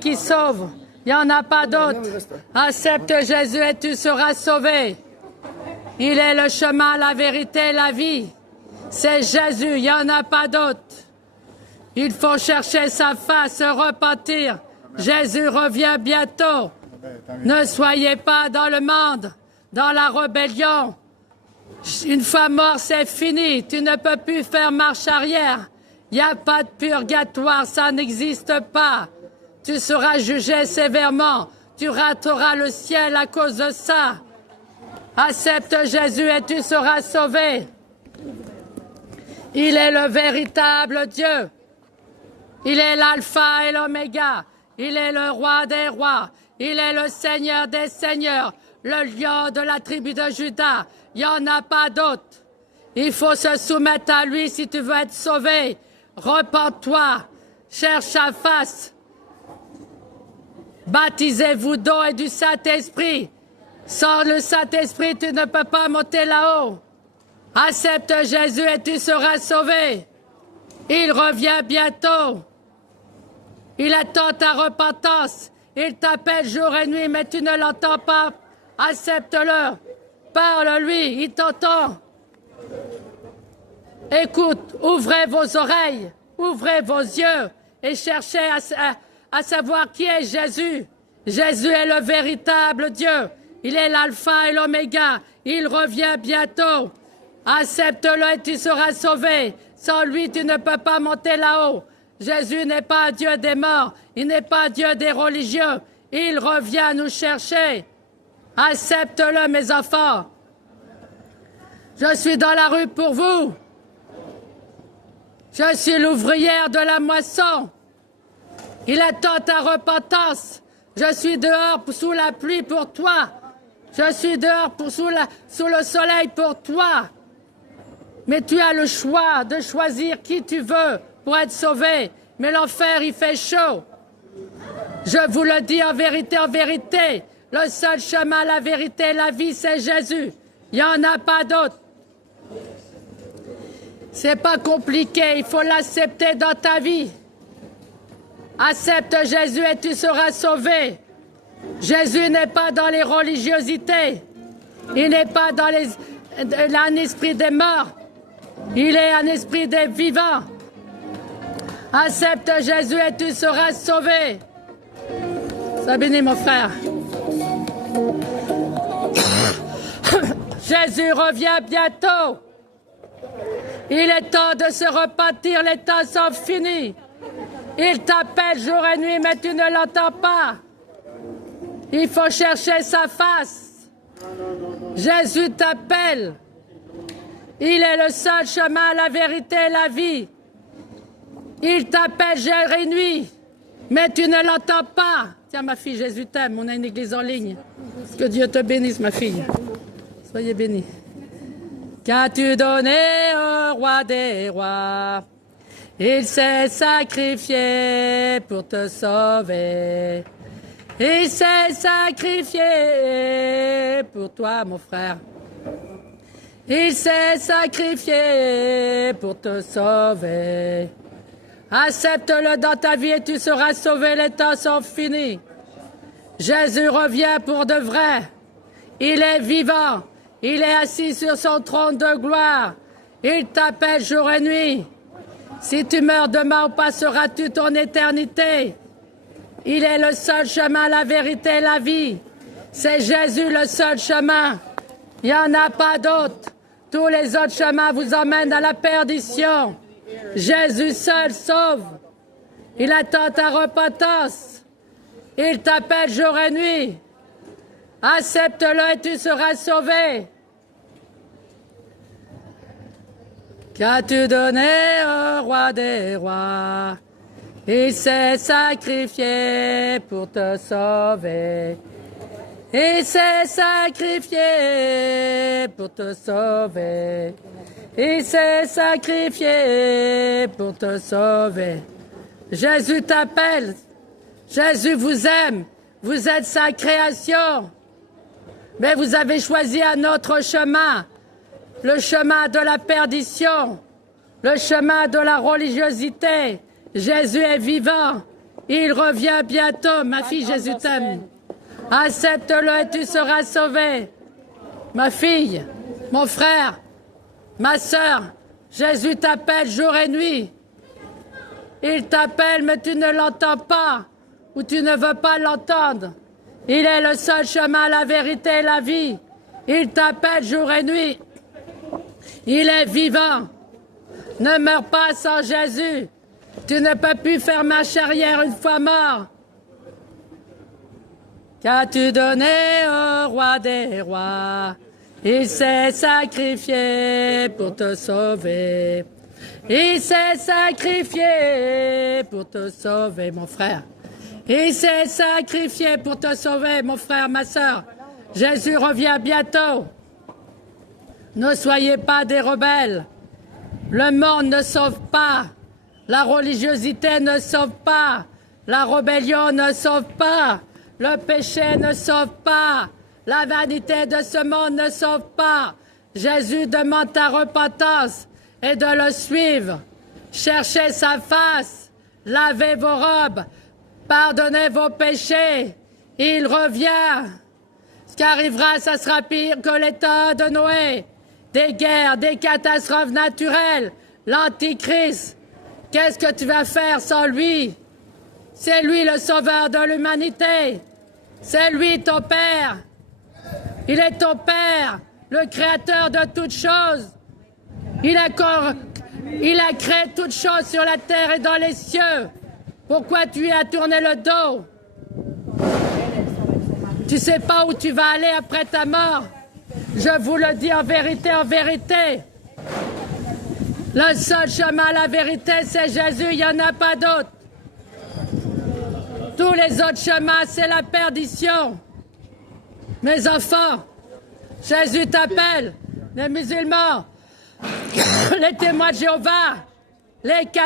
qui sauve. Il n'y en a pas d'autre. Accepte Jésus et tu seras sauvé. Il est le chemin, la vérité, la vie. C'est Jésus, il n'y en a pas d'autre. Il faut chercher sa face, se repentir. Jésus revient bientôt. Ne soyez pas dans le monde, dans la rébellion. Une fois mort, c'est fini. Tu ne peux plus faire marche arrière. Il n'y a pas de purgatoire, ça n'existe pas. Tu seras jugé sévèrement. Tu rateras le ciel à cause de ça. Accepte Jésus et tu seras sauvé. Il est le véritable Dieu. Il est l'alpha et l'oméga. Il est le roi des rois. Il est le Seigneur des seigneurs. Le lion de la tribu de Juda. Il n'y en a pas d'autre. Il faut se soumettre à lui si tu veux être sauvé. Repens-toi. Cherche sa face. Baptisez-vous d'eau et du Saint-Esprit. Sans le Saint-Esprit, tu ne peux pas monter là-haut. Accepte Jésus et tu seras sauvé. Il revient bientôt. Il attend ta repentance. Il t'appelle jour et nuit, mais tu ne l'entends pas. Accepte-le. Parle-lui, il t'entend. Écoute, ouvrez vos oreilles, ouvrez vos yeux et cherchez à savoir qui est Jésus. Jésus est le véritable Dieu. Il est l'alpha et l'oméga. Il revient bientôt. Accepte-le et tu seras sauvé. Sans lui, tu ne peux pas monter là-haut. Jésus n'est pas Dieu des morts. Il n'est pas Dieu des religieux. Il revient nous chercher. Accepte-le, mes enfants. Je suis dans la rue pour vous. Je suis l'ouvrière de la moisson. Il attend ta repentance. Je suis dehors sous la pluie pour toi. Je suis dehors sous le soleil pour toi. Mais tu as le choix de choisir qui tu veux pour être sauvé. Mais l'enfer, il fait chaud. Je vous le dis en vérité, le seul chemin, la vérité, la vie, c'est Jésus. Il n'y en a pas d'autre. C'est pas compliqué, il faut l'accepter dans ta vie. Accepte Jésus et tu seras sauvé. Jésus n'est pas dans les religiosités. Il n'est pas dans un esprit des morts. Il est un esprit des vivants. Accepte Jésus et tu seras sauvé. Sois béni, mon frère. Jésus revient bientôt. Il est temps de se repentir, les temps sont finis. Il t'appelle jour et nuit, mais tu ne l'entends pas. Il faut chercher sa face. Jésus t'appelle. Il est le seul chemin, la vérité, la vie. Il t'appelle jour et nuit, mais tu ne l'entends pas. Tiens, ma fille, Jésus t'aime, on a une église en ligne. Que Dieu te bénisse, ma fille. Soyez bénie. Qu'as-tu donné au roi des rois? Il s'est sacrifié pour te sauver. Il s'est sacrifié pour toi, mon frère. Il s'est sacrifié pour te sauver. Accepte-le dans ta vie et tu seras sauvé, les temps sont finis. Jésus revient pour de vrai. Il est vivant. Il est assis sur son trône de gloire. Il t'appelle jour et nuit. Si tu meurs demain, où passeras-tu ton éternité? Il est le seul chemin, la vérité, la vie. C'est Jésus le seul chemin. Il n'y en a pas d'autre. Tous les autres chemins vous emmènent à la perdition. Jésus seul sauve. Il attend ta repentance. Il t'appelle jour et nuit. Accepte-le et tu seras sauvé. Qu'as-tu donné au roi des rois? Il s'est sacrifié pour te sauver. Il s'est sacrifié pour te sauver. Il s'est sacrifié pour te sauver. Jésus t'appelle. Jésus vous aime. Vous êtes sa création. Mais vous avez choisi un autre chemin. Le chemin de la perdition. Le chemin de la religiosité. Jésus est vivant. Il revient bientôt. Ma fille, Jésus t'aime. Accepte-le et tu seras sauvé. Ma fille, mon frère, ma sœur, Jésus t'appelle jour et nuit. Il t'appelle, mais tu ne l'entends pas, ou tu ne veux pas l'entendre. Il est le seul chemin, la vérité et la vie. Il t'appelle jour et nuit. Il est vivant. Ne meurs pas sans Jésus. Tu ne peux plus faire marche arrière une fois mort. Qu'as-tu donné au roi des rois? Il s'est sacrifié pour te sauver. Il s'est sacrifié pour te sauver, mon frère. Il s'est sacrifié pour te sauver, mon frère, ma sœur. Jésus revient bientôt. Ne soyez pas des rebelles. Le monde ne sauve pas. La religiosité ne sauve pas. La rébellion ne sauve pas. Le péché ne sauve pas. La vanité de ce monde ne sauve pas. Jésus demande ta repentance et de le suivre. Cherchez sa face. Lavez vos robes. Pardonnez vos péchés. Il revient. Ce qui arrivera, ça sera pire que les temps de Noé. Des guerres, des catastrophes naturelles. L'Antichrist. Qu'est-ce que tu vas faire sans lui? C'est lui le sauveur de l'humanité. C'est lui ton Père. Il est ton Père, le créateur de toutes choses. Il a créé toutes choses sur la terre et dans les cieux. Pourquoi tu lui as tourné le dos? Tu sais pas où tu vas aller après ta mort. Je vous le dis en vérité, en vérité. Le seul chemin à la vérité, c'est Jésus, il n'y en a pas d'autre. Tous les autres chemins, c'est la perdition. Mes enfants, Jésus t'appelle, les musulmans, les témoins de Jéhovah, les catholiques.